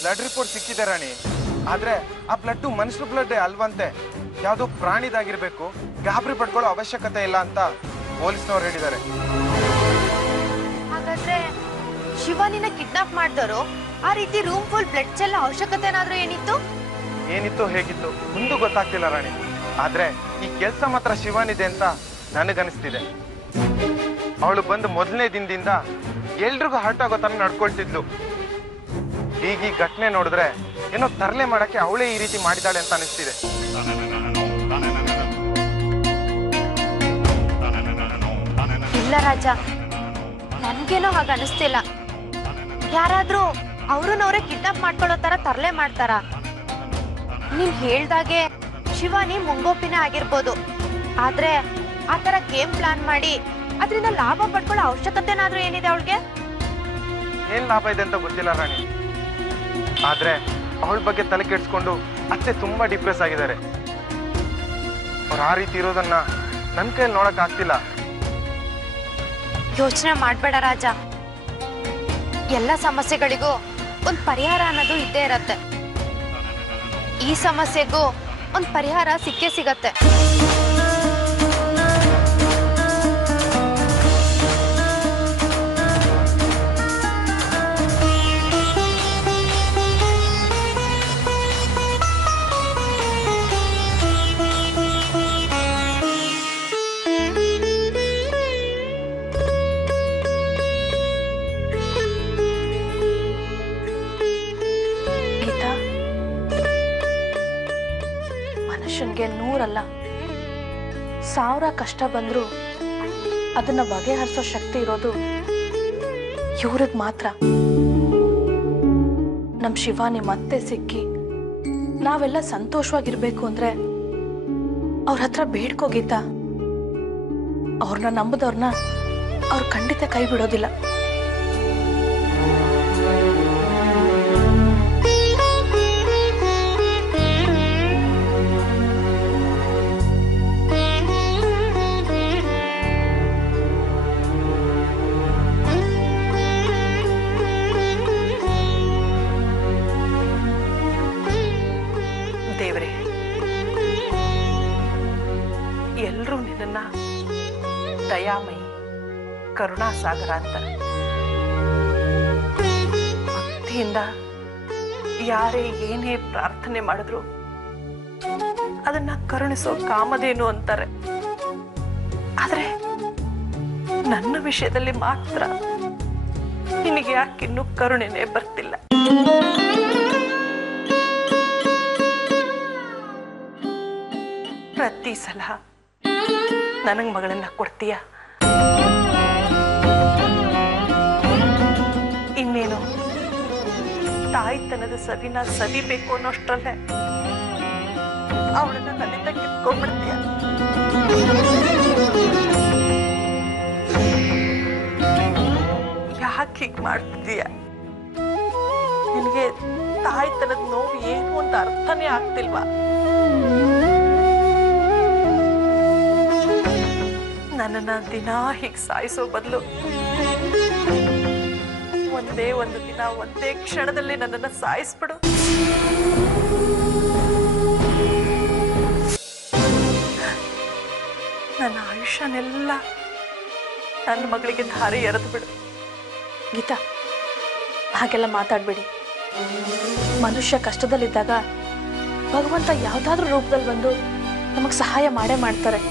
Blood report ಸಿಕ್ಕಿದೆ ರಾಣಿ. ಆದ್ರೆ ಆ ಬ್ಲಡ್ ಮನುಷ್ಯರ ಬ್ಲಡ್ ಅಲ್ವಂತೆ, ಯಾವ್ದೋ ಪ್ರಾಣಿದಾಗಿರ್ಬೇಕು, ಗಾಬರಿ ಪಡ್ಕೊಳ್ಳೋ ಅವಶ್ಯಕತೆ ಇಲ್ಲ ಅಂತ ಪೊಲೀಸ್ನವ್ರು ಹೇಳಿದ್ದಾರೆ. ಹಾಗಾದ್ರೆ ಶಿವಾನಿನ ಕಿಡ್ನಾಪ್ ಮಾಡಿದವರು ಆ ರೀತಿ ರೂಮ್ ಫುಲ್ ಬ್ಲಡ್ ಚೆಲ್ಲ ಅವಶ್ಯಕತೆ ಏನಾದ್ರೂ ಏನಿತ್ತು ಹೇಗಿತ್ತು ಮುಂದೂ ಗೊತ್ತಾಗ್ತಿಲ್ಲ ರಾಣಿ. ಆದ್ರೆ ಈ ಕೆಲಸ ಮಾತ್ರ ಶಿವಾನಿದೆ ಅಂತ ನನಗನಿಸ್ತಿದೆ. ಅವಳು ಬಂದು ಮೊದಲನೇ ದಿನದಿಂದ ಎಲ್ರಿಗೂ ಹರ್ಟ್ ಆಗೋ ತರ ನಡ್ಕೊಳ್ತಿದ್ಲು. ಈಗ ಈ ಘಟನೆ ನೋಡಿದ್ರೆ ಏನೋ ತರಲೆ ಮಾಡಕ್ಕೆ ಅವಳೇ ಈ ರೀತಿ ಮಾಡಿದಾಳೆ ಅಂತ ಅನಿಸ್ತಿದೆ. ಇಲ್ಲ ರಾಜ, ನನ್ಗೇನೋ ಹಾಗ ಅನಿಸ್ತಿಲ್ಲ. ಯಾರಾದ್ರೂ ಅವ್ರನ್ನವ್ರೆ ಕಿಡ್ನಾಪ್ ಮಾಡ್ಕೊಳ್ಳೋ ತರ ತರಲೆ ಮಾಡ್ತಾರ? ನೀನ್ ಹೇಳ್ದಾಗೆ ಶಿವಾನಿ ಮುಂಗೋಪಿನೇ ಆಗಿರ್ಬೋದು, ಆದ್ರೆ ಆತರ ಗೇಮ್ ಪ್ಲಾನ್ ಮಾಡಿ ಅದರಿಂದ ಲಾಭ ಪಡ್ಕೊಳ್ಳೋ ಅವಶ್ಯಕತೆನಾದ್ರೂ ಏನಿದೆ ಅವಳಿಗೆ? ಏನ್ ಲಾಭ ಇದೆ ಅಂತ ಗೊತ್ತಿಲ್ಲ ರಾಣಿ. ಆದ್ರೆ ಅವಳ ಬಗ್ಗೆ ತಲೆ ಕೆಡ್ಸ್ಕೊಂಡು ಅತ್ತೆ ತುಂಬಾ ಡಿಪ್ರೆಸ್ ಆಗಿದ್ದಾರೆ. ಅವ್ರು ಆ ರೀತಿ ಇರೋದನ್ನ ನನ್ ಕೈಯಲ್ಲಿ ನೋಡಕ್ ಆಗ್ತಿಲ್ಲ. ಯೋಚನೆ ಮಾಡ್ಬೇಡ ರಾಜ, ಎಲ್ಲ ಸಮಸ್ಯೆಗಳಿಗೂ ಒಂದ್ ಪರಿಹಾರ ಅನ್ನೋದು ಇದ್ದೇ ಇರತ್ತೆ. ಈ ಸಮಸ್ಯೆಗೂ ಒಂದ್ ಪರಿಹಾರ ಸಿಕ್ಕೇ ಸಿಗತ್ತೆ. ಮನುಷ್ಯನ್ಗೆ 100 ಅಲ್ಲ 1000 ಕಷ್ಟ ಬಂದ್ರು ಅದನ್ನ ಬಗೆಹರಿಸೋ ಶಕ್ತಿ ಇರೋದು ಇವ್ರಿಗೆ ಮಾತ್ರ. ನಮ್ ಶಿವಾನಿ ಮತ್ತೆ ಸಿಕ್ಕಿ ನಾವೆಲ್ಲ ಸಂತೋಷವಾಗಿರ್ಬೇಕು ಅಂದ್ರೆ ಅವ್ರ ಹತ್ರ ಬೇಡ್ಕೋ ಗೀತಾ. ಅವ್ರನ್ನ ನಂಬದವ್ರನ್ನ ಅವ್ರು ಖಂಡಿತ ಕೈ ಬಿಡೋದಿಲ್ಲ. ದೇವ್ರೆ, ಎಲ್ರೂ ನಿನ್ನ ದಯಾಮಯಿ ಕರುಣಾಸಾಗರ ಅಂತಾರೆ. ಭಕ್ತಿಯಿಂದ ಯಾರೇ ಏನೇ ಪ್ರಾರ್ಥನೆ ಮಾಡಿದ್ರು ಅದನ್ನ ಕರುಣಿಸೋ ಕಾಮಧೇನು ಅಂತಾರೆ. ಆದ್ರೆ ನನ್ನ ವಿಷಯದಲ್ಲಿ ಮಾತ್ರ ನಿನಗೆ ಯಾಕಿನ್ನೂ ಕರುಣೆನೇ ಬರ್ತಿಲ್ಲ. ಪ್ರತಿ ಸಲ ನನಗೆ ಮಗಳನ್ನ ಕೊಡ್ತೀಯ, ಇನ್ನೇನು ತಾಯ್ತನದ ಸವಿನ ಸವಿಬೇಕು ಅನ್ನೋಷ್ಟರಲ್ಲೇ ಅವಳನ್ನ ನನ್ನಿಂದ ಕಿತ್ಕೊಂಡ್ಬಿಡ್ತೀಯ. ಯಾಕೆ ಹೀಗೆ ಮಾಡ್ತಿದ್ದೀಯ? ನಿನಗೆ ತಾಯ್ತನದ ನೋವು ಏನು ಅಂತ ಅರ್ಥನೇ ಆಗ್ತಿಲ್ವಾ? ನನ್ನನ್ನ ದಿನ ಹೀಗೆ ಸಾಯಿಸೋ ಬದಲು ಒಂದೇ ಒಂದು ದಿನ ಒಂದೇ ಕ್ಷಣದಲ್ಲಿ ನನ್ನನ್ನು ಸಾಯಿಸ್ಬಿಡು. ನನ್ನ ಆಯುಷ್ಯನೆಲ್ಲ ನನ್ನ ಮಗಳಿಗೆ ಧಾರೆ ಎರೆದು ಬಿಡು. ಗೀತಾ, ಹಾಗೆಲ್ಲ ಮಾತಾಡ್ಬೇಡಿ. ಮನುಷ್ಯ ಕಷ್ಟದಲ್ಲಿದ್ದಾಗ ಭಗವಂತ ಯಾವ್ದಾದ್ರೂ ರೂಪದಲ್ಲಿ ಬಂದು ನಮಗ್ ಸಹಾಯ ಮಾಡೇ ಮಾಡ್ತಾರೆ.